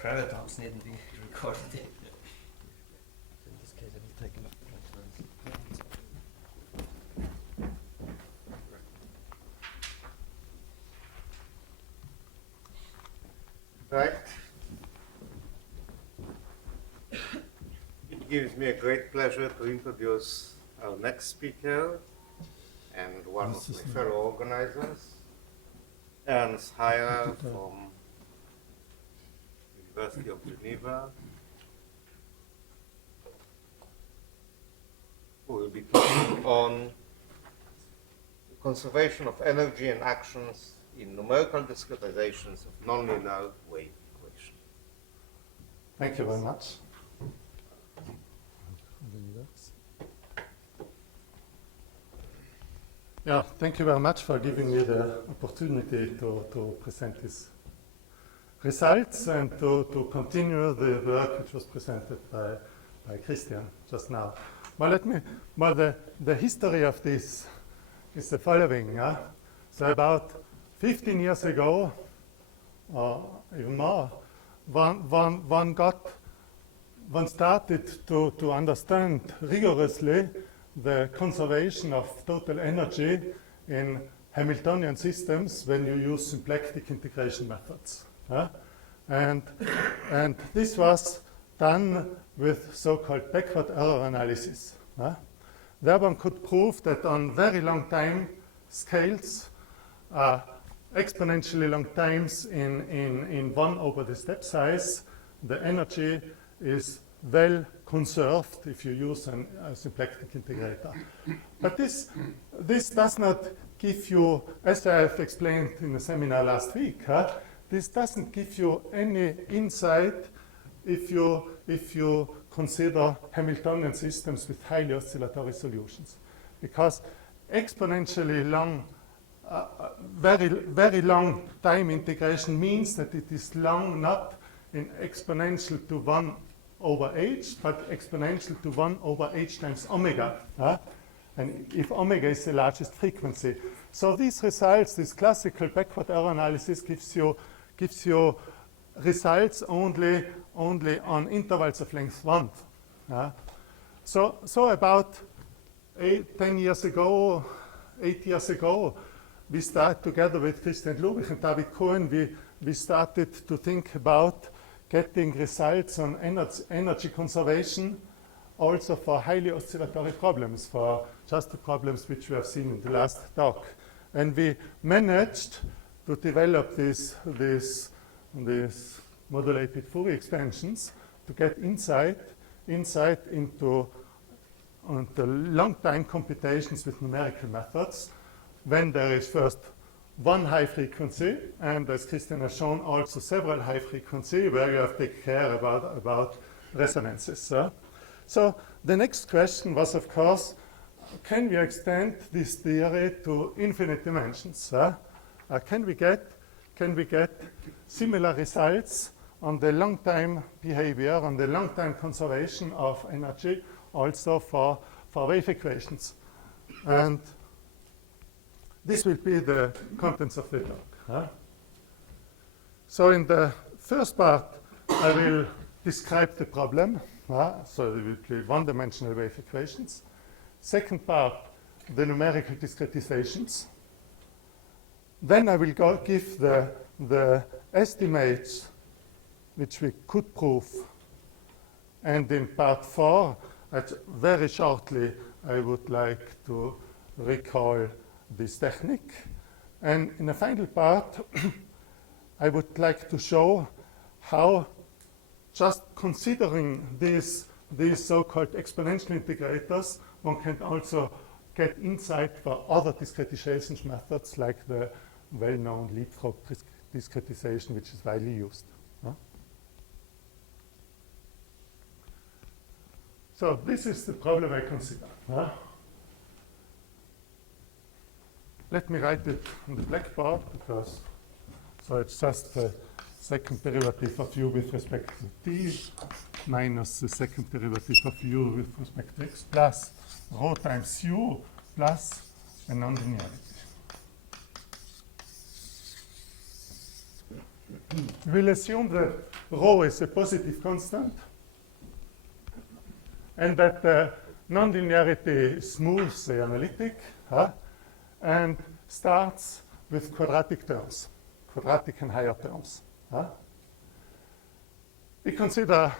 private talks need to be recorded. In this case, I will take a Right. It gives me a great pleasure to introduce our next speaker and one of my fellow organizers, Ernst Hairer from University of Geneva, who will be talking on the conservation of energy and actions in numerical discretizations of nonlinear wave equation. Thank you very much. Yeah, thank you very much for giving me the opportunity to present these results and to continue the work which was presented by Christian just now. The history of this is the following. So about 15 years ago, or even more, one started to understand rigorously the conservation of total energy in Hamiltonian systems when you use symplectic integration methods. And this was done with so-called backward error analysis. There one could prove that on very long time scales, exponentially long times in 1 over the step size, the energy is well conserved if you use a symplectic integrator. But this does not give you, as I have explained in the seminar last week, this doesn't give you any insight if you consider Hamiltonian systems with highly oscillatory solutions. Because exponentially long, very long time integration means that it is long not in exponential to 1 over h, but exponential to 1 over h times omega. And if omega is the largest frequency. So these results, this classical backward error analysis gives you results only on intervals of length 1. So about 8 years ago, we started together with Christian Lubich and David Cohen, we started to think about getting results on energy conservation also for highly oscillatory problems, for just the problems which we have seen in the last talk. And we managed to develop these modulated Fourier expansions to get insight into the long time computations with numerical methods when there is first one high frequency, and as Christian has shown, also several high frequency where you have to take care about resonances. So the next question was, of course, can we extend this theory to infinite dimensions? Can we get similar results on the long time behavior, on the long time conservation of energy, also for wave equations? And this will be the contents of the talk. So in the first part, I will describe the problem. So it will be one-dimensional wave equations. Second part, the numerical discretizations. Then I will give the estimates which we could prove. And in part 4, very shortly, I would like to recall this technique. And in the final part, I would like to show how just considering these so-called exponential integrators, one can also get insight for other discretization methods like the well-known leapfrog discretization, which is widely used. So this is the problem I consider. Let me write it on the blackboard, because so it's just the second derivative of u with respect to t minus the second derivative of u with respect to x plus rho times u plus a nonlinearity. We'll assume that rho is a positive constant, and that nonlinearity smooths the analytic, and starts with quadratic terms, quadratic and higher terms. We consider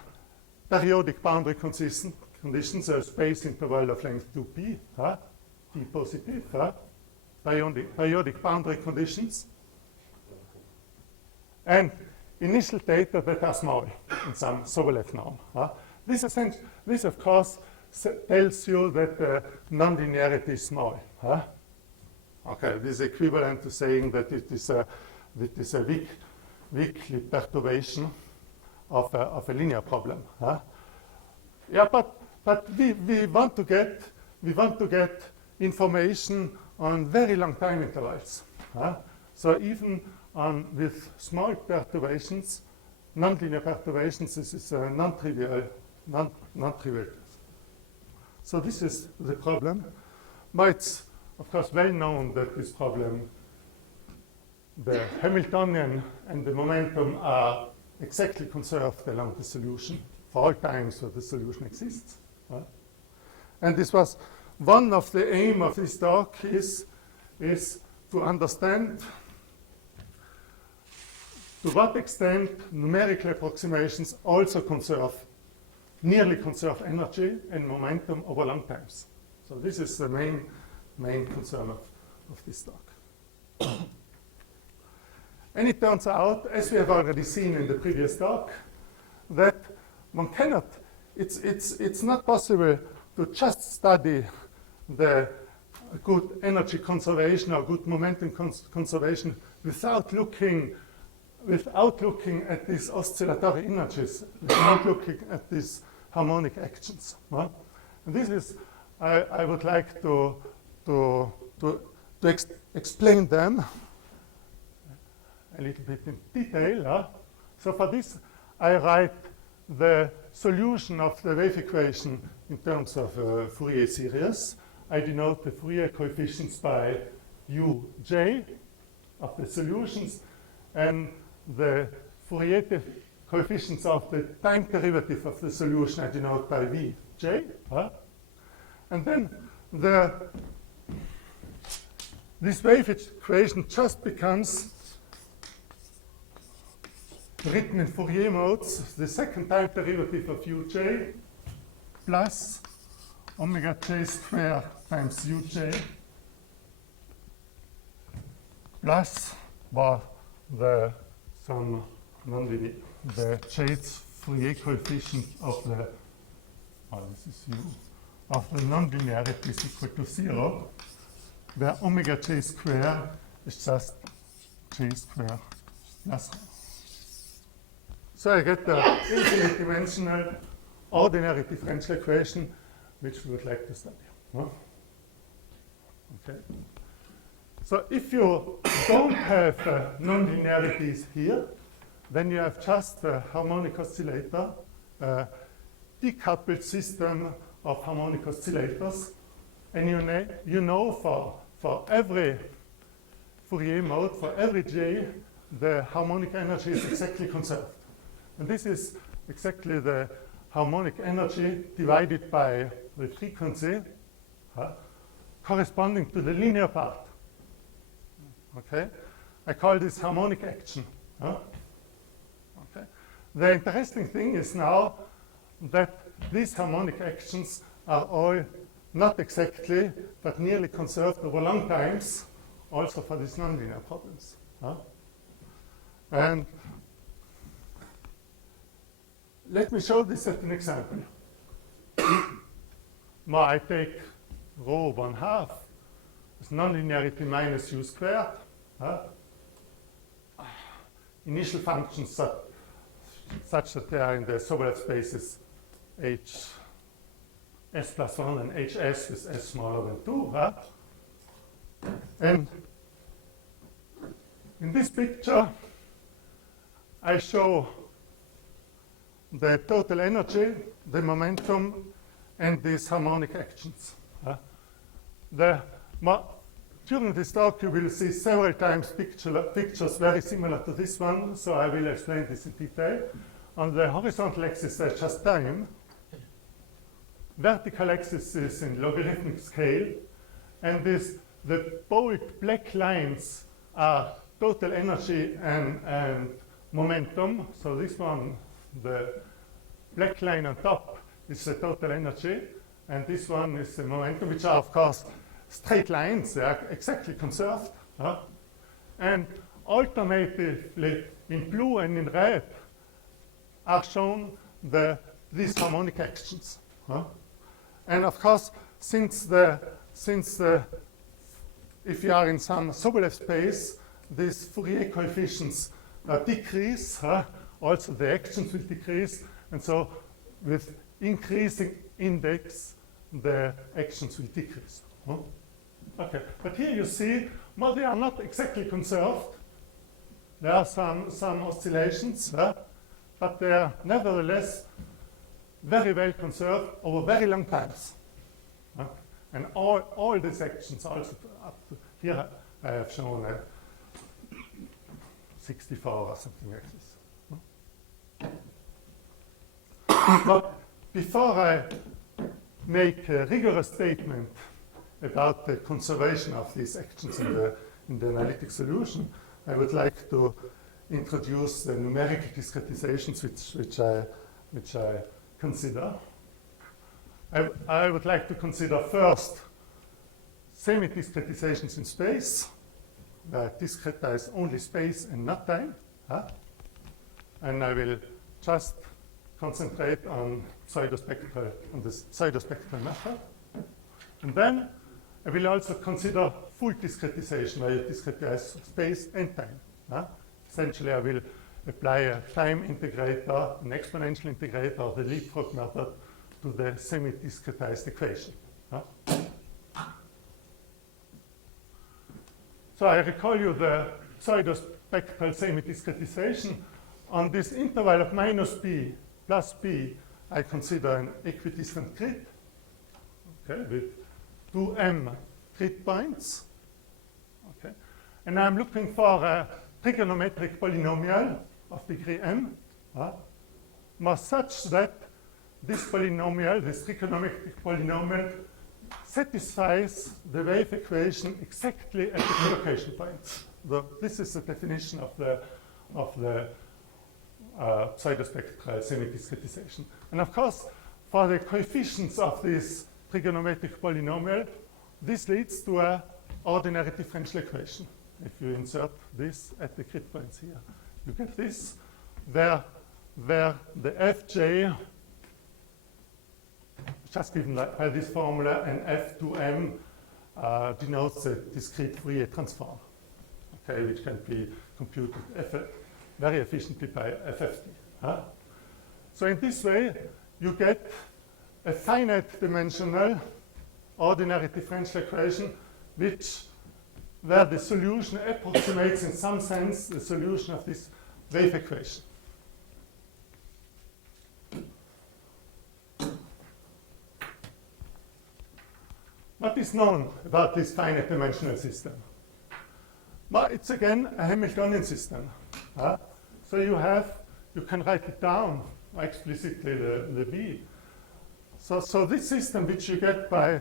periodic boundary conditions, a space interval of length 2p, p positive, periodic boundary conditions, and initial data that are small in some Sobolev norm. This, of course, tells you that nonlinearity is small. Okay, this is equivalent to saying that it is a weakly perturbation of a linear problem. Yeah, but we want to get information on very long time intervals. So even with small perturbations, nonlinear perturbations, this is a non-trivial. So this is the problem. But it's, of course, well known that this problem, the Hamiltonian and the momentum are exactly conserved along the solution for all times where the solution exists. And this was one of the aim of this talk is to understand to what extent numerical approximations also nearly conserve energy and momentum over long times. So this is the main concern of this talk. And it turns out, as we have already seen in the previous talk, that one cannot, it's not possible to just study the good energy conservation or good momentum conservation without looking at these oscillatory energies, without looking at these harmonic actions. And this is, I would like to explain them a little bit in detail. So for this, I write the solution of the wave equation in terms of Fourier series. I denote the Fourier coefficients by uj of the solutions, and the Fourier coefficients of the time derivative of the solution I denote by vj. And then this wave equation just becomes written in Fourier modes, the second time derivative of uj plus omega j square times uj plus the j's Fourier coefficient of the this is u of the nonlinearity is equal to 0, where omega j square is just j square plus 1. So I get the infinite dimensional ordinary differential equation which we would like to study. Okay. So if you don't have nonlinearities here, then you have just a harmonic oscillator, a decoupled system of harmonic oscillators, and you know for every Fourier mode, for every j, the harmonic energy is exactly conserved. And this is exactly the harmonic energy divided by the frequency corresponding to the linear part. Okay? I call this harmonic action. Okay? The interesting thing is now that these harmonic actions are all not exactly, but nearly conserved over long times, also for these nonlinear problems. And let me show this at an example. Now I take rho 1/2 as nonlinearity minus u squared. Initial functions such that they are in the Sobolev spaces h s plus 1 and hs with s smaller than 2. And in this picture, I show the total energy, the momentum, and these harmonic actions. During this talk, you will see several times pictures very similar to this one, so I will explain this in detail. On the horizontal axis, there's just time. Vertical axis is in logarithmic scale. And the bold black lines are total energy and momentum. So this one, the black line on top, is the total energy. And this one is the momentum, which are, of course, straight lines. They are exactly conserved. And alternatively, in blue and in red, are shown these harmonic actions. And of course, since if you are in some Sobolev space, these Fourier coefficients decrease. Also, the actions will decrease. And so, with increasing index, the actions will decrease. Okay, but here you see, well, they are not exactly conserved. There are some oscillations, but they are nevertheless very well conserved over very long times. And all these actions, also up to here, I have shown 64 or something like this. But before I make a rigorous statement about the conservation of these actions in the analytic solution, I would like to introduce the numerical discretizations which I consider. I would like to consider first semi-discretizations in space, where I discretize only space and not time. And I will just concentrate on the pseudospectral method. And then I will also consider full discretization, where you discretize space and time. Essentially, I will apply a time integrator, an exponential integrator, or the leapfrog method to the semi-discretized equation. So I recall you the pseudospectral semi-discretization. On this interval of minus b plus b, I consider an equidistant grid, okay, with 2m grid points. Okay. And I'm looking for a trigonometric polynomial of degree m, such that this polynomial, this trigonometric polynomial, satisfies the wave equation exactly at the collocation points. This is the definition of the pseudospectral semi-discretization. And of course, for the coefficients of this trigonometric polynomial, this leads to an ordinary differential equation. If you insert this at the grid points here, you get this, where the fj, just given by this formula, and f2m denotes a discrete Fourier transform, okay, which can be computed very efficiently by FFT. So in this way, you get a finite dimensional ordinary differential equation where the solution approximates in some sense the solution of this wave equation. What is known about this finite dimensional system? Well, it's again a Hamiltonian system. So you can write it down explicitly, the B. So this system which you get by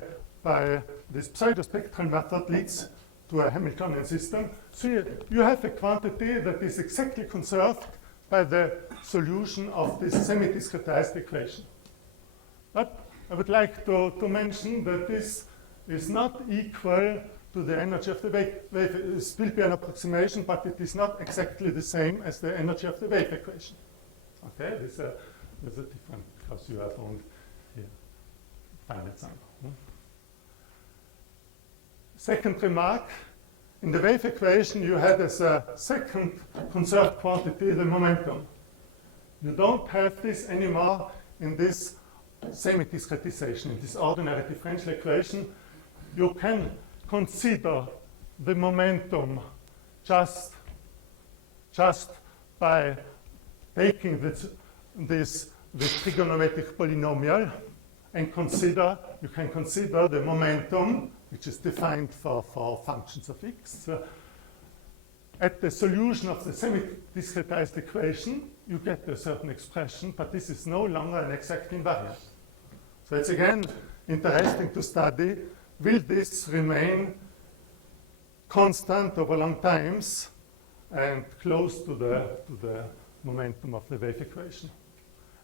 this pseudospectral method leads to a Hamiltonian system. So you have a quantity that is exactly conserved by the solution of this semi-discretized equation. But I would like to mention that this is not equal to the energy of the wave. It will be an approximation, but it is not exactly the same as the energy of the wave equation. Okay, there's a difference because you have only here finite sample. Second remark, in the wave equation you had as a second conserved quantity the momentum. You don't have this anymore in this semi-discretization, in this ordinary differential equation. You can consider the momentum just by taking this trigonometric polynomial and you can consider the momentum, which is defined for functions of x, at the solution of the semi-discretized equation, you get a certain expression, but this is no longer an exact invariant. So it's again interesting to study, will this remain constant over long times and close to the momentum of the wave equation.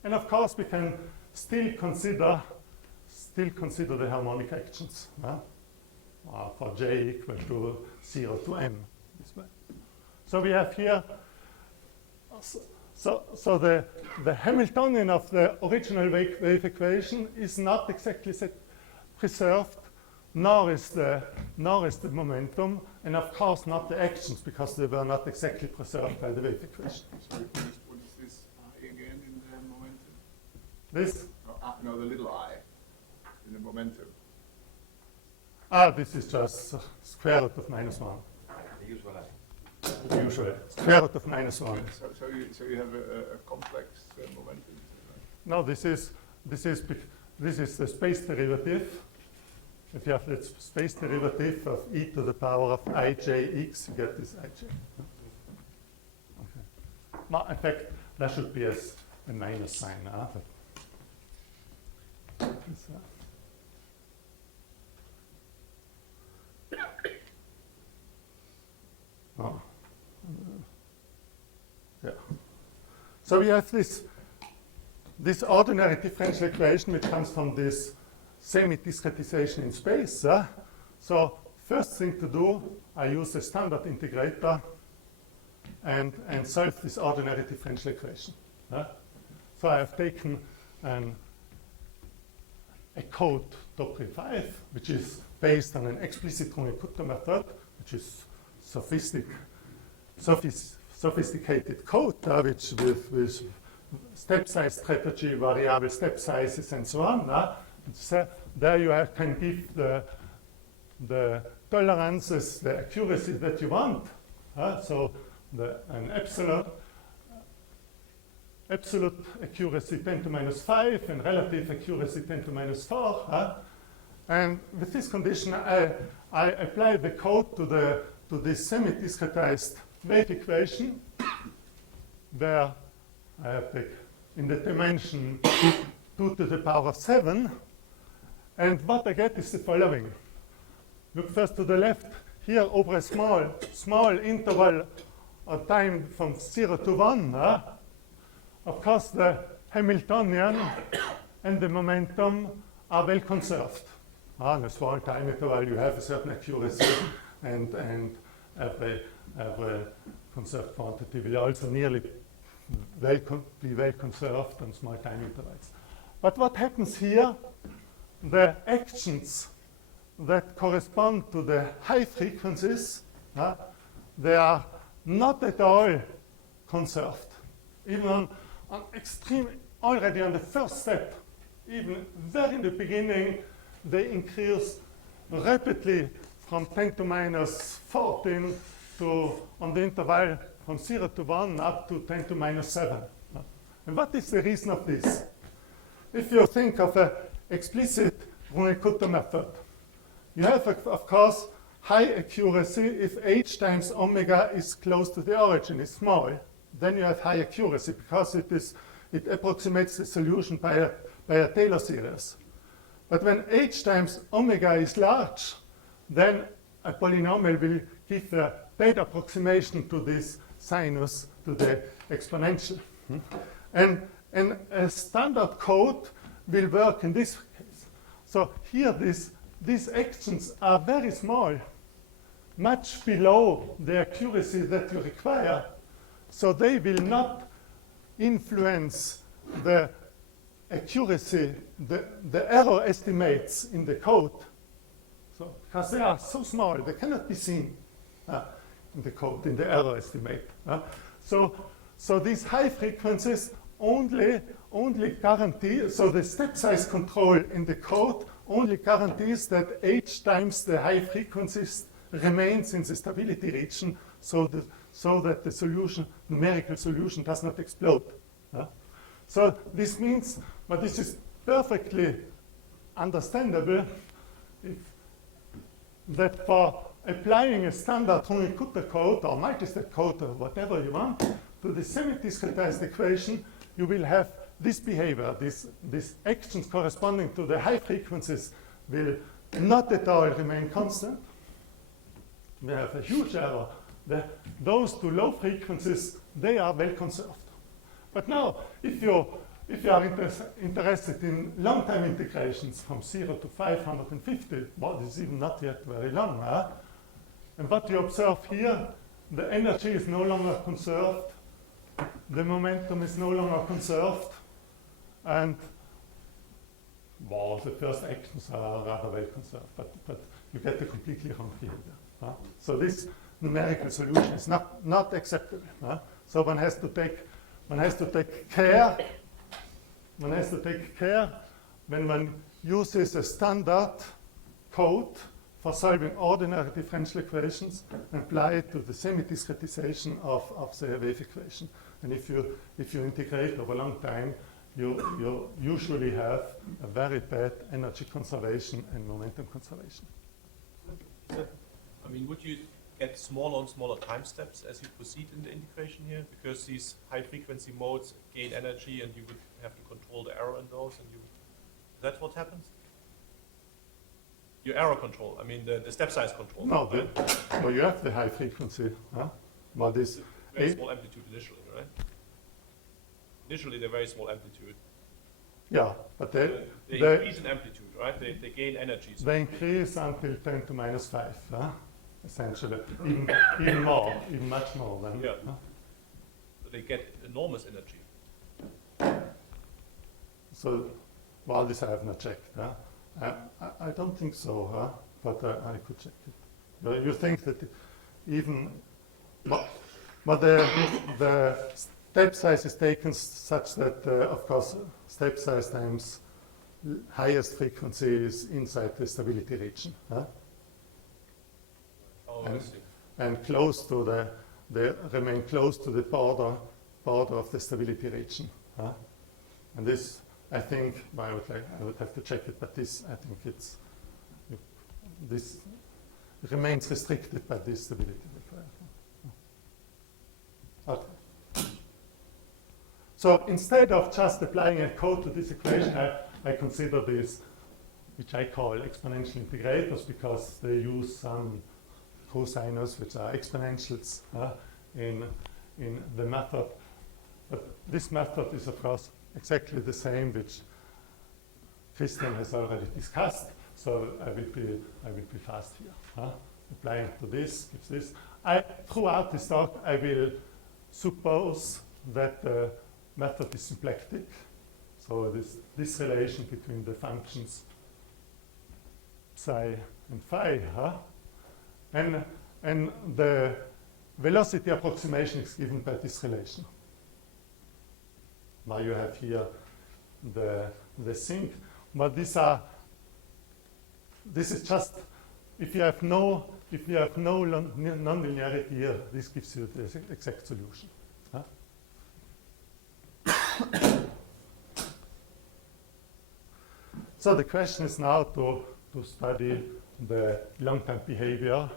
And of course, we can still consider the harmonic actions for j equal to 0 to m. This way. So we have here, so the Hamiltonian of the original wave equation is not exactly preserved, nor is the momentum, and of course not the actions, because they were not exactly preserved by the wave equation. Sorry, what is this I again in the momentum? This? No, the little I in the momentum. This is just square root of -1. The usual I. Usually, square root of -1. So you have a complex momentum. No, this is the space derivative. If you have the space derivative of e to the power of ijx, you get this ij. Okay. Well, in fact, there should be a minus sign. Yeah. So we have this ordinary differential equation which comes from this semi-discretization in space. So first thing to do, I use a standard integrator and solve this ordinary differential equation. So I have taken a code doctrine 5, which is based on an explicit Runge-Kutta method, which is sophisticated code, which with step size strategy, variable step sizes, and so on. So there you can give the tolerances, the accuracy that you want. So an absolute accuracy 10 to -5 and relative accuracy 10 to -4. And with this condition, I apply the code to this semi-discretized wave equation, where I have in the dimension 2 to the power of 7. And what I get is the following. Look first to the left. Here, over a small interval of time from 0 to 1, of course, the Hamiltonian and the momentum are well conserved. On a small time interval, you have a certain accuracy, and every conserved quantity will also nearly be well conserved on small time intervals. But what happens here? The actions that correspond to the high frequencies, they are not at all conserved. Even on extreme, already on the first step, even very in the beginning, they increase rapidly from 10 to -14 to, on the interval from 0 to 1 up to 10 to -7. And what is the reason of this? If you think of an explicit Runge-Kutta method, you have, of course, high accuracy if h times omega is close to the origin, is small. Then you have high accuracy because it approximates the solution by a Taylor series. But when h times omega is large, then a polynomial will give a bad approximation to this sinus, to the exponential. And a standard code will work in this case. So here these actions are very small, much below the accuracy that you require. So they will not influence the accuracy, the error estimates in the code. So, because they are so small, they cannot be seen in the code, in the error estimate. So these high frequencies only guarantee, so the step size control in the code only guarantees that h times the high frequencies remains in the stability region, so that the solution, numerical solution, does not explode. So this means, but this is perfectly understandable, that applying a standard Runge-Kutta code or multi-step code or whatever you want to the semi-discretized equation, you will have this behavior. These actions corresponding to the high frequencies will not at all remain constant. We have a huge error. Those two low frequencies, they are well conserved. But now, if you are interested in long-time integrations from 0 to 550, well, this is even not yet very long, huh? And what you observe here, the energy is no longer conserved, the momentum is no longer conserved, and well, the first actions are rather well conserved, but you get a completely wrong behavior. Huh? So this numerical solution is not acceptable. Huh? So one has to take care. One has to take care when one uses a standard code for solving ordinary differential equations and apply it to the semi-discretization of the wave equation. And if you integrate over a long time, you usually have a very bad energy conservation and momentum conservation. I mean, would you get smaller and smaller time steps as you proceed in the integration here? Because these high frequency modes gain energy and you would have to control the error in those, and is that what happens? Your error control, I mean the step size control. No, well, you have the high frequency. Huh? But this very small amplitude initially, right? Initially they're very small amplitude. Yeah, but they increase in amplitude, right? They gain energy. So they increase until 10 to minus 5, essentially. Even more, even much more than. Yeah. So they get enormous energy. So, well, this I have not checked. I don't think so, but I could check it. You think that even, but the step size is taken such that, of course, step size times highest frequency is inside the stability region. Oh, I see. And close to they remain close to the border of the stability region. And this, I think, I would have to check it, but this, I think this remains restricted by this stability requirement. Okay. So instead of just applying a code to this equation, I consider this, which I call exponential integrators, because they use some cosinos, which are exponentials in the method. But this method is, of course, exactly the same which Christian has already discussed. So I will be fast here. Applying to this gives this. Throughout this talk, I will suppose that the method is symplectic. So this relation between the functions psi and phi, and the velocity approximation is given by this relation. Now you have here the sink, but this is just if you have no nonlinearity here, this gives you the exact solution. So the question is now to study the long-term behavior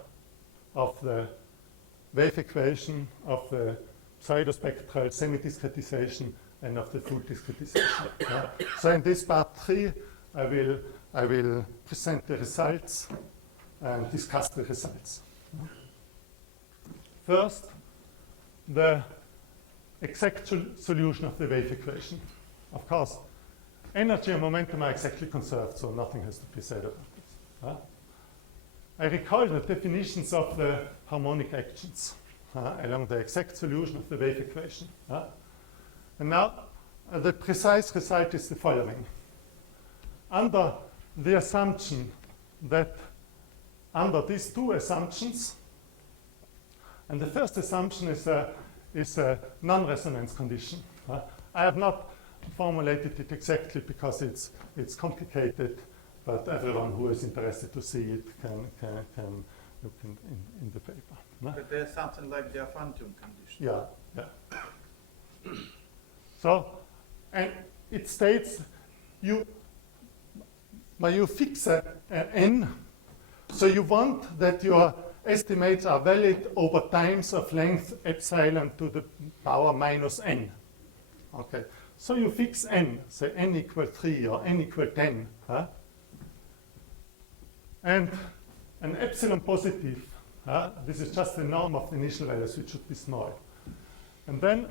of the wave equation, of the pseudospectral semi-discretization, and of the full discretization. So in this part 3, I will present the results and discuss the results. First, the exact solution of the wave equation. Of course, energy and momentum are exactly conserved, so nothing has to be said about this. I recall the definitions of the harmonic actions along the exact solution of the wave equation. And now, the precise result is the following. Under the assumption that, under these two assumptions, and the first assumption is a non-resonance condition. I have not formulated it exactly because it's complicated, but everyone who is interested to see it can look in the paper. But there's something like the Afantium condition. Yeah. So, and it states you fix a n, so you want that your estimates are valid over times of length epsilon to the power minus n. Okay, so you fix n, say n equal 3 or n equal 10. Huh? And an epsilon positive, this is just the norm of the initial values, which should be small. And then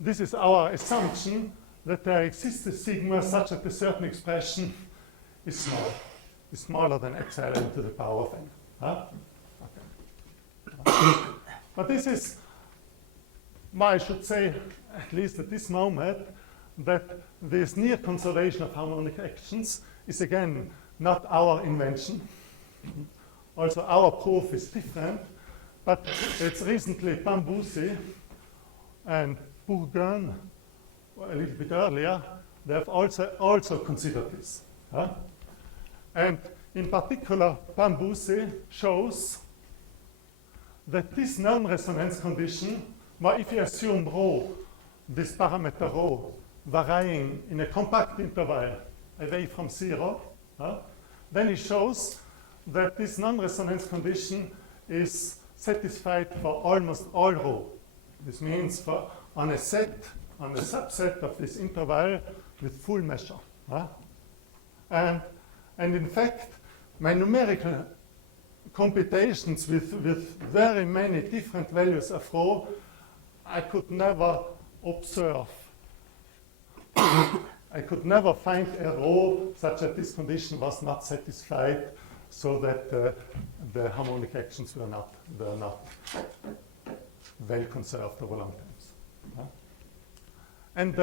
this is our assumption that there exists a sigma such that a certain expression is small, is smaller than epsilon to the power of n. Huh? Okay. But this is why I should say, at least at this moment, that this near conservation of harmonic actions is again not our invention. Also, our proof is different, but it's recently Bambusi and Bourgogne, a little bit earlier, they have also considered this. Huh? And in particular, Bambusi shows that this non-resonance condition, well, if you assume rho, this parameter rho, varying in a compact interval away from 0, then it shows that this non-resonance condition is satisfied for almost all rho. This means for on a subset of this interval with full measure. And in fact, my numerical computations with very many different values of rho, I could never observe. I could never find a rho such that this condition was not satisfied, so that the harmonic actions were not well conserved over long times. And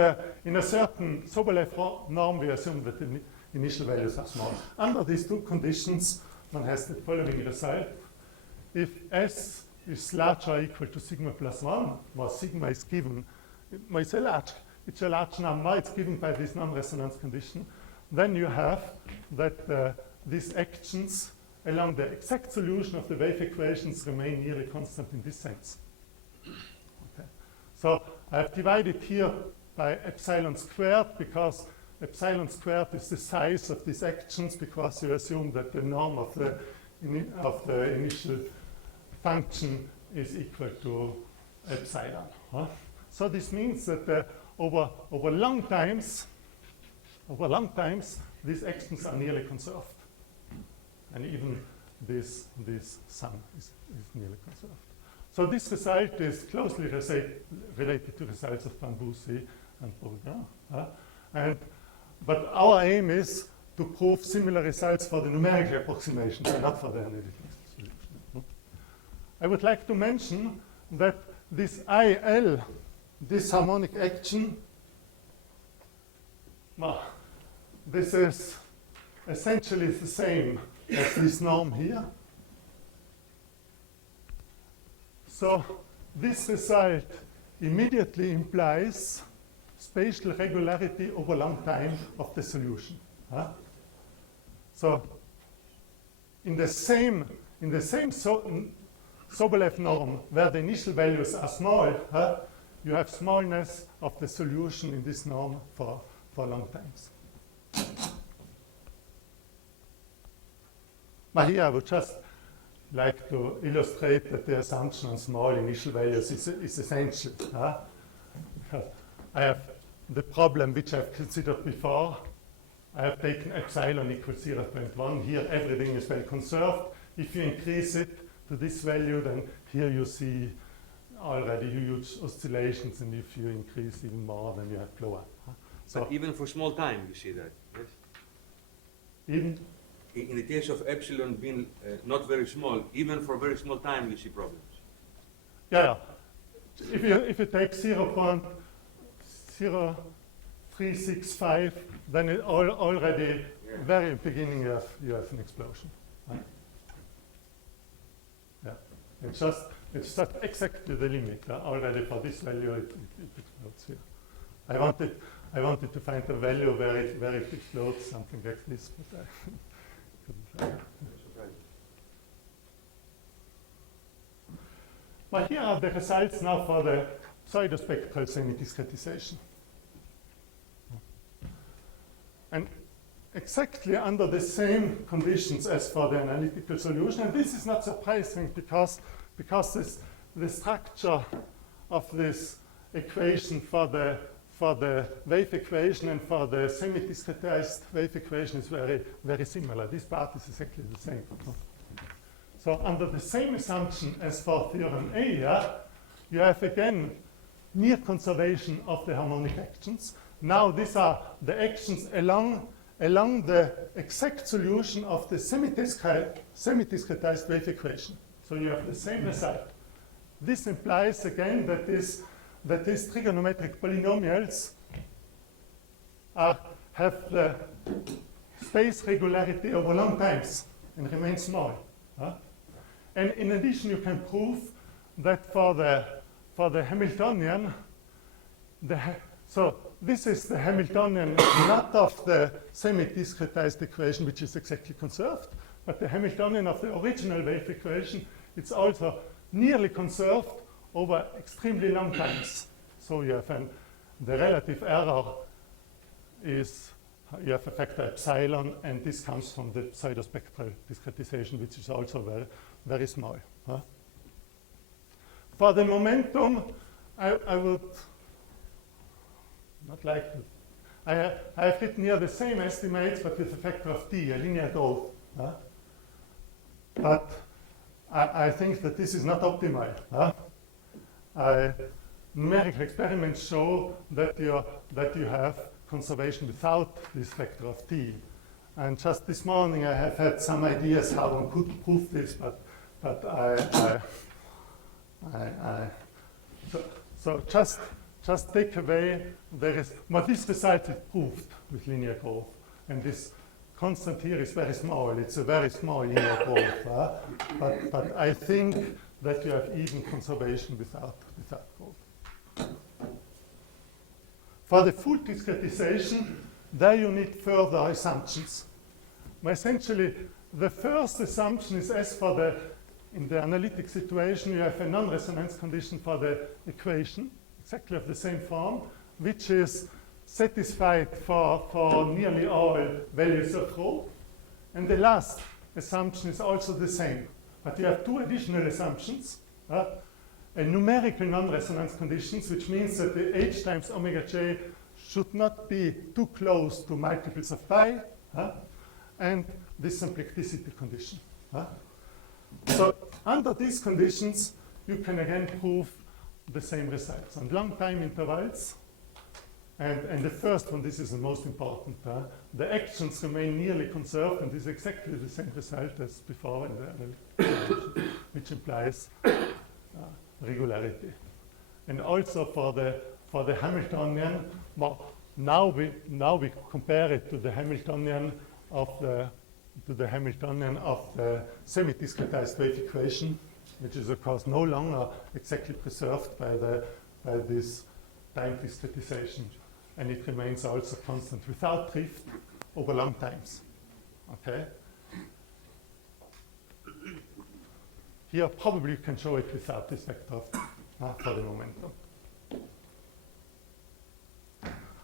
in a certain Sobolev norm, we assume that the initial values are small. Under these two conditions, one has the following result. If S is larger or equal to sigma plus 1, where sigma is given, it's a large number, it's given by this non-resonance condition, then you have that these actions along the exact solution of the wave equations remain nearly constant in this sense. Okay. So I have divided here by epsilon squared, because epsilon squared is the size of these actions, because you assume that the norm of the initial function is equal to epsilon. So this means that over long times, these actions are nearly conserved. And even this sum is nearly conserved. So this result is closely related to results of Bambusi and Bourgogne. But our aim is to prove similar results for the numerical approximations and not for the analytical solution. I would like to mention that this IL, this harmonic action, well, this is essentially the same as this norm here. So this result immediately implies spatial regularity over long time of the solution. So in the same Sobolev norm, where the initial values are small, you have smallness of the solution in this norm for long times. But here I would just like to illustrate that the assumption on small initial values is essential. I have the problem which I've considered before. I have taken epsilon equals 0.1. Here everything is well conserved. If you increase it to this value, then here you see already huge oscillations, and if you increase even more, then you have blow up. So but even for small time, you see that, yes? Even in the case of epsilon being not very small, even for very small time, you see problems. Yeah. If you take 0.0365, then it already very beginning you have an explosion. Right? Yeah. It's just exactly the limit. Already for this value it explodes here. I wanted to find a value where it explodes, something like this, but I couldn't find it. Well, here are the results now for the pseudospectral semi-discretization. And exactly under the same conditions as for the analytical solution. And this is not surprising because the structure of this equation for the wave equation and for the semi-discretized wave equation is very, very similar. This part is exactly the same. So under the same assumption as for theorem A, yeah, you have again near conservation of the harmonic actions. Now these are the actions along the exact solution of the semi-discretized wave equation. So you have the same result. This implies again that these trigonometric polynomials have the space regularity over long times and remain small. And in addition, you can prove that for the Hamiltonian, so this is the Hamiltonian not of the semi-discretized equation, which is exactly conserved, but the Hamiltonian of the original wave equation, it's also nearly conserved over extremely long times. So you have the relative error is, you have a factor epsilon, and this comes from the pseudospectral discretization, which is also very, very small. For the momentum, I would not like to. I have written here the same estimates, but with a factor of t, a linear growth. But I think that this is not optimal. Numerical experiments show that you have conservation without this factor of t. And just this morning I have had some ideas how one could prove this, but so just take away this result is proved with linear growth, and this constant here is very small. It's a very small linear growth, but I think that you have even conservation without growth. For the full discretization, there you need further assumptions. Essentially, the first assumption is as for in the analytic situation, you have a non-resonance condition for the equation, exactly of the same form, which is satisfied for nearly all values of rho. And the last assumption is also the same. But you have two additional assumptions. A numerical non-resonance conditions, which means that the h times omega j should not be too close to multiples of pi, and this symplecticity condition. So under these conditions, you can again prove the same results on long time intervals. And the first one, this is the most important. The actions remain nearly conserved, and this is exactly the same result as before in the analytic, which implies regularity. And also for the Hamiltonian, well, now we compare it to the Hamiltonian of the semi-discretized wave equation, which is of course no longer exactly preserved by this time discretization, and it remains also constant without drift over long times. Okay. Here probably you can show it without this vector for the momentum.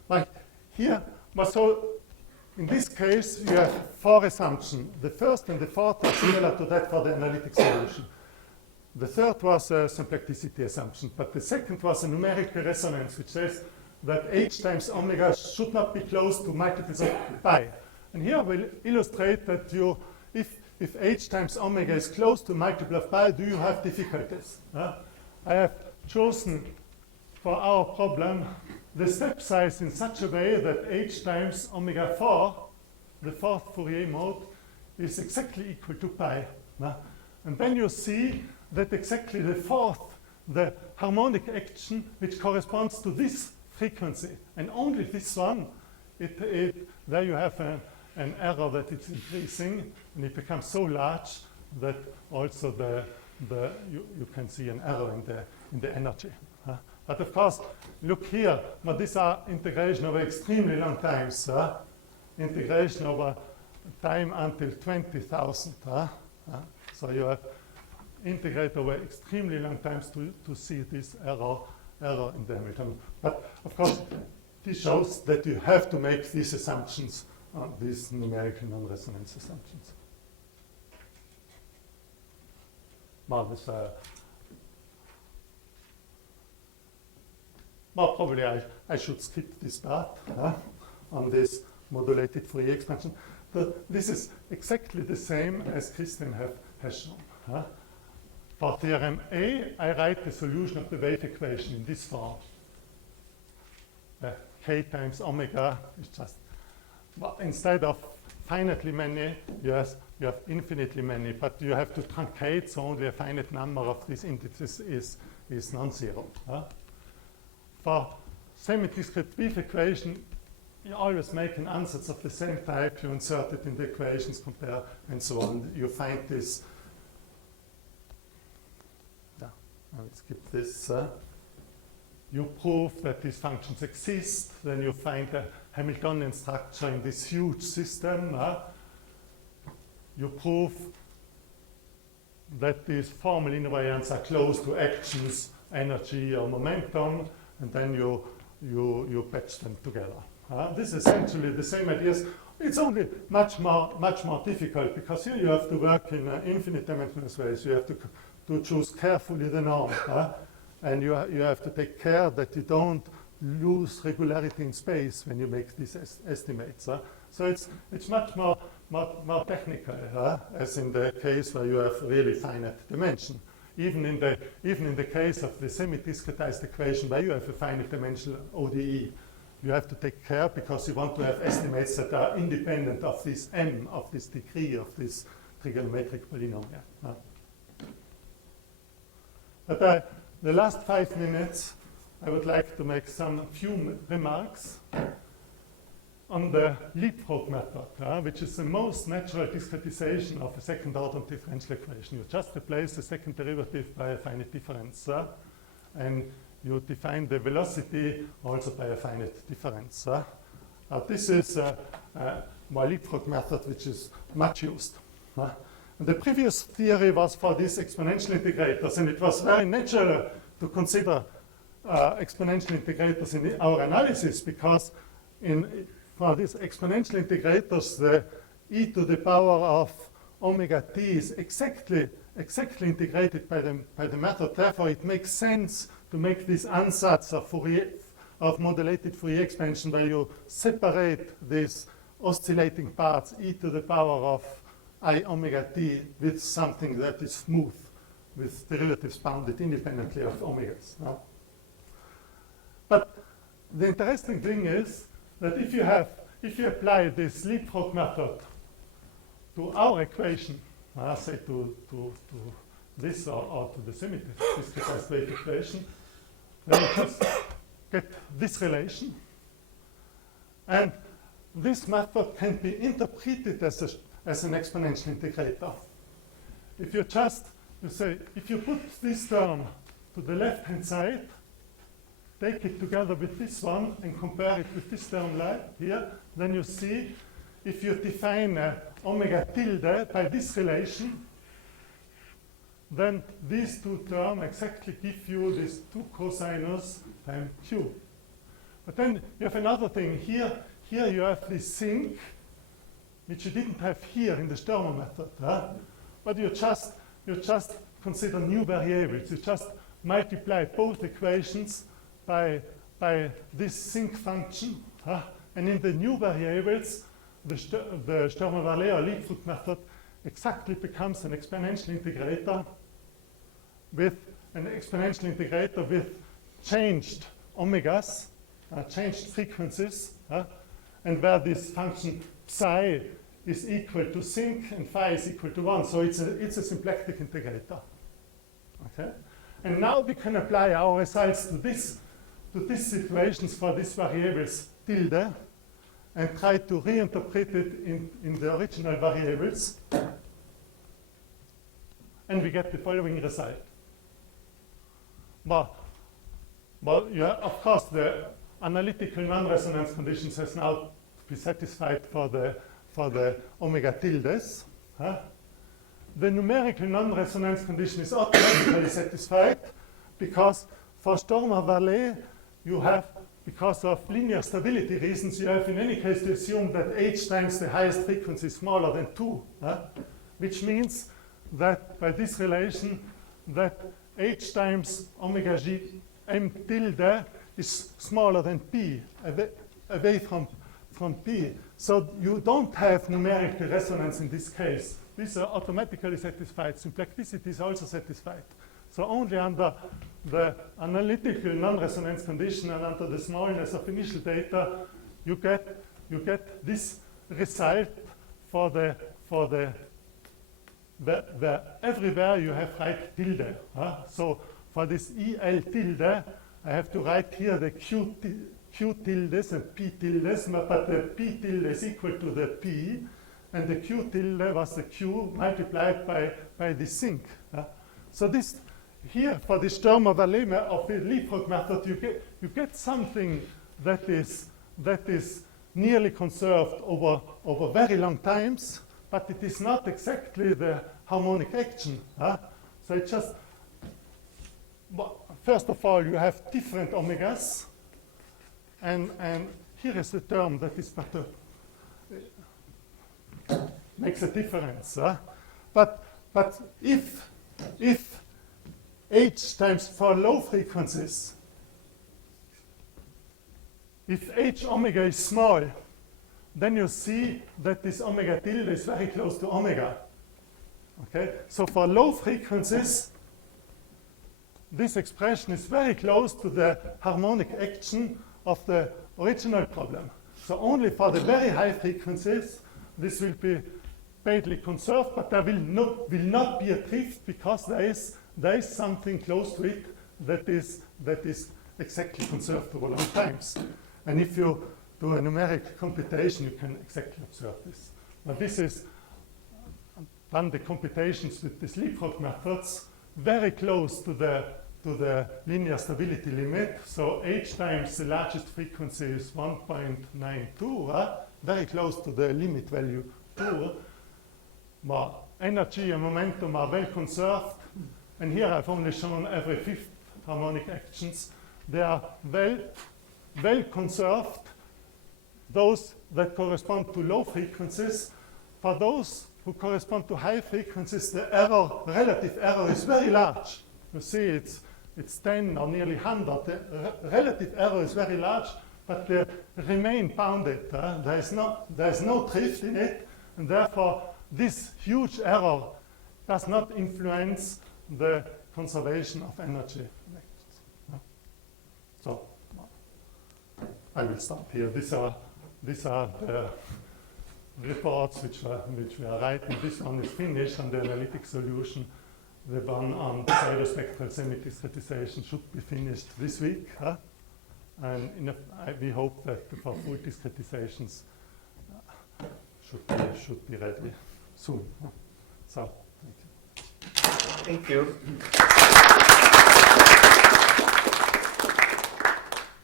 Like here, so in this case you have four assumptions. The first and the fourth are similar to that for the analytic solution. The third was a symplecticity assumption, but the second was a numerical resonance, which says that h times omega should not be close to multiples of pi. And here we'll illustrate that if h times omega is close to multiple of pi, do you have difficulties? I have chosen for our problem the step size in such a way that h times omega 4, the fourth Fourier mode, is exactly equal to pi. And then you see that exactly the fourth, the harmonic action, which corresponds to this frequency, and only this one, there you have an error that it's increasing, and it becomes so large that also you can see an error in the energy. But of course, look here, but these are integration over extremely long times. Integration over time until 20,000. So you have integrate over extremely long times to see this error in the Hamiltonian. But of course, this shows that you have to make these assumptions these numerical non-resonance assumptions. Well, this, well, probably I should skip this part on this modulated Fourier expansion. This is exactly the same as Christian has shown. For theorem A, I write the solution of the wave equation in this form. K times omega is just, well, instead of finitely many, you have infinitely many, but you have to truncate, so only a finite number of these indices is non-zero. For semi-discrete wave equation, you always make an ansatz of the same type, you insert it in the equations, compare, and so on. You find this, I will skip this. You prove that these functions exist, then you find a Hamiltonian structure in this huge system. You prove that these formal invariants are close to actions, energy, or momentum, and then you patch them together. This is essentially the same ideas. It's only much more difficult because here you have to work in infinite dimensional ways. You have to choose carefully the norm. And you have to take care that you don't lose regularity in space when you make these estimates. So it's much more technical, as in the case where you have really finite dimension. Even in the case of the semi-discretized equation where you have a finite dimensional ODE, you have to take care because you want to have estimates that are independent of this m, of this degree of this trigonometric polynomial. But the last 5 minutes, I would like to make some few remarks on the leapfrog method, which is the most natural discretization of a second-order differential equation. You just replace the second derivative by a finite difference, and you define the velocity also by a finite difference. This is my leapfrog method, which is much used. And the previous theory was for these exponential integrators, and it was very natural to consider exponential integrators in our analysis because for these exponential integrators, the e to the power of omega t is exactly integrated by the method. Therefore, it makes sense to make this ansatz of modulated Fourier expansion where you separate these oscillating parts e to the power of I omega t with something that is smooth, with derivatives bounded independently of omegas. No? But the interesting thing is that if you apply this leapfrog method to our equation, say to this or to the semi-discretized wave equation, then you just get this relation. And this method can be interpreted as an exponential integrator. If you say, if you put this term to the left-hand side, take it together with this one and compare it with this term here, then you see if you define omega tilde by this relation, then these two terms exactly give you this 2 cosinus times q. But then you have another thing. Here you have this sink, which you didn't have here in the Sturmer method. But you just consider new variables. You just multiply both equations by this sink function. And in the new variables, the Sturmer-Vallée or leapfrog method exactly becomes an exponential integrator with changed omegas, changed frequencies, and where this function psi is equal to sinc and phi is equal to 1. So it's a symplectic integrator. Okay? And now we can apply our results to these situations for these variables tilde and try to reinterpret it in the original variables. And we get the following result. Well, yeah, of course, the analytical non-resonance conditions has now to be satisfied for the omega tildes. The numerical non-resonance condition is automatically satisfied because for Sturmer-Vallée you have because of linear stability reasons, you have in any case to assume that h times the highest frequency is smaller than 2, which means that by this relation that h times omega g m tilde is smaller than p, away from p. So you don't have numerical resonance in this case. These are automatically satisfied. Symplecticity is also satisfied. So only under the analytical non-resonance condition and under the smallness of initial data, you get this result for the where everywhere you have right tilde. So for this EL tilde, I have to write here the Q tildes and P tildes, but the P tilde is equal to the P, and the Q tilde was the Q multiplied by the sinc. So this here for the Sturmer-Weyl of the leapfrog method, you get something that is nearly conserved over very long times, but it is not exactly the harmonic action. So it just, first of all, you have different omegas, and here is the term that is better, makes a difference. But if h times for low frequencies, if h omega is small, then you see that this omega tilde is very close to omega. Okay? So for low frequencies, this expression is very close to the harmonic action of the original problem. So only for the very high frequencies, this will be badly conserved, but there will not be a drift because there is something close to it that is exactly conserved over long times. And if you do a numerical computation, you can exactly observe this. But this is done the computations with these leapfrog methods very close to the linear stability limit. So h times the largest frequency is 1.92, very close to the limit value 2. But energy and momentum are well conserved. And here I've only shown every fifth harmonic actions. They are well conserved, those that correspond to low frequencies. For those who correspond to high frequencies, the relative error is very large. You see it's 10 or nearly 100. The relative error is very large, but they remain bounded. There is no drift in it, and therefore this huge error does not influence the conservation of energy. So I will stop here. These are the reports which we are writing. This one is finished on the analytic solution. The one on pseudospectral semi-discretization should be finished this week. And we hope that for full discretizations should be ready soon. So, thank you. Thank you.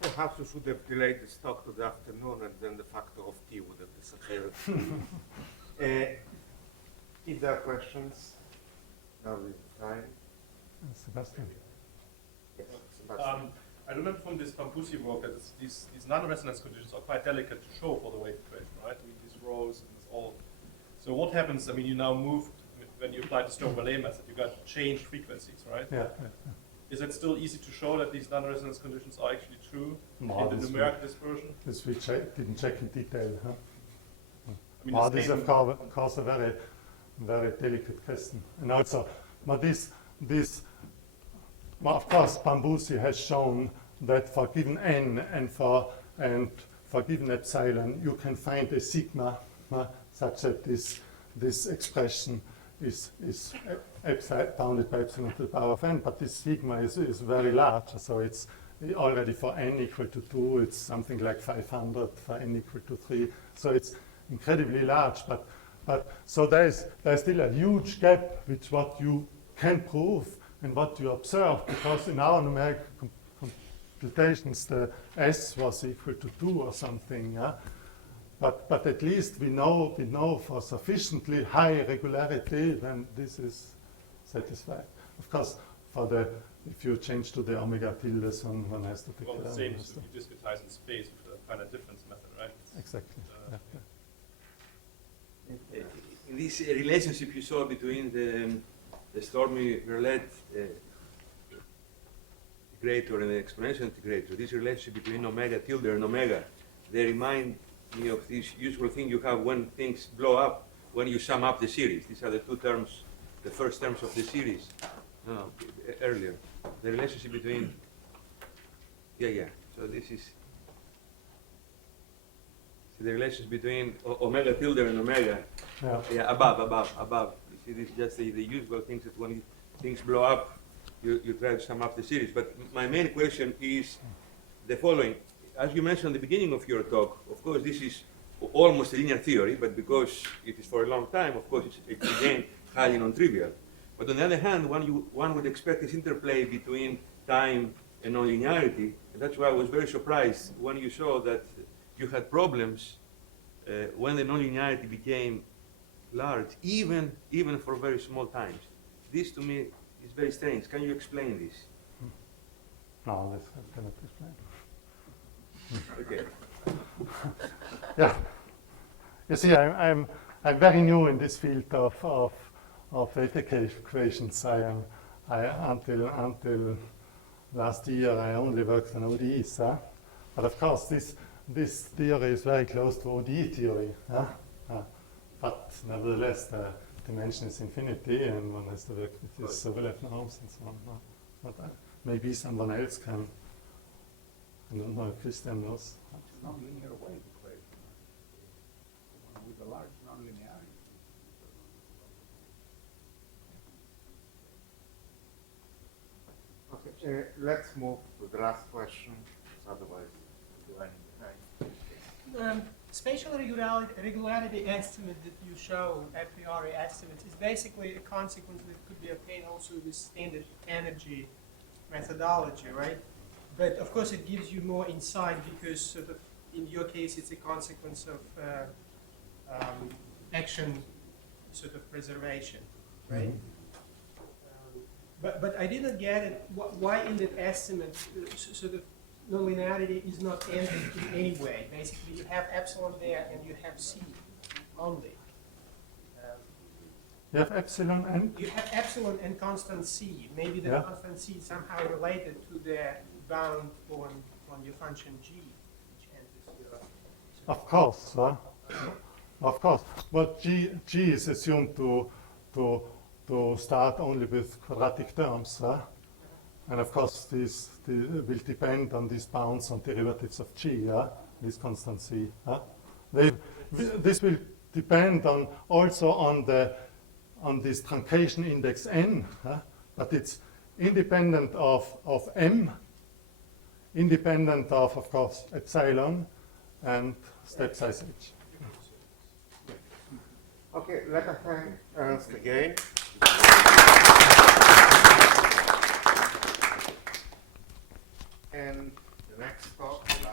Perhaps you should have delayed this talk to the afternoon, and then the factor of t would have disappeared. If there are questions, now we time. Sebastian. Yes, Sebastian. I remember from this Pampusi work that these non-resonance conditions are quite delicate to show for the wave equation, right? I mean, these rows and it's all. So what happens? I mean, you now moved when you apply the Sturmer-Weyl method. You got changed frequencies, right? Yeah. Is it still easy to show that these non-resonance conditions are actually true No, in the numerical dispersion? This we didn't check in detail. I mean, This is of course a very, very delicate question. And also, but of course, Pampusi has shown that for given n and for given epsilon, you can find a sigma such that this expression is bounded by epsilon to the power of n, but this sigma is very large. So it's already for n equal to 2, it's something like 500 for n equal to 3. So it's incredibly large, but so there's still a huge gap with what you can prove and what you observe, because in our numerical computations the S was equal to 2 or something. Yeah? But at least we know for sufficiently high regularity, then this is satisfied. Of course, for the if you change to the omega tildes, one has to take Well, the care same of as if you discretize in space with the finite difference method, right? Exactly. Yeah, yeah. In this relationship you saw between the stormy relate integrator and the exponential integrator, this relationship between omega tilde and omega, they remind me of this usual thing you have when things blow up, when you sum up the series. These are the two terms, the first terms of the series. No, earlier. The relationship between, yeah. So this is the relationship between omega tilde and omega. Yeah. Above. You see, this is just the usual things that when things blow up, you try to sum up the series. But my main question is the following. As you mentioned at the beginning of your talk, of course, this is almost a linear theory, but because it is for a long time, of course, it's again highly non-trivial. But on the other hand, one would expect this interplay between time and nonlinearity, and that's why I was very surprised when you saw that you had problems when the nonlinearity became large, even for very small times. This, to me, is very strange. Can you explain this? No, this I cannot explain. Okay. Yeah. You see, I'm very new in this field of Hairer equations. Until last year I only worked on ODEs. But of course, this theory is very close to ODE theory. But nevertheless, the dimension is infinity, and one has to work with these Sobolev norms and so on. But maybe someone else can. I don't know if Christian knows. It's nonlinear wave equation, the one with a large nonlinearity. Okay, let's move to the last question. Otherwise, we're running behind. Spatial regularity estimate that you show, a priori estimates, is basically a consequence that could be obtained also with standard energy methodology, right? But of course, it gives you more insight because sort of in your case, it's a consequence of action sort of preservation, right? But I didn't get it. Why in that estimate sort of nonlinearity is not ended in any way? Basically, you have epsilon there and you have c only. You have epsilon and? You have epsilon and constant c. Maybe the constant c is somehow related to the bound on your function g, which enters your. Of course, of course. But g is assumed to start only with quadratic terms, and of course this will depend on these bounds on derivatives of g, this constant c. This will depend on also on this truncation index n, but it's independent of m, independent of course, epsilon and step size h. Okay, let us thank Ernst again. And the next talk will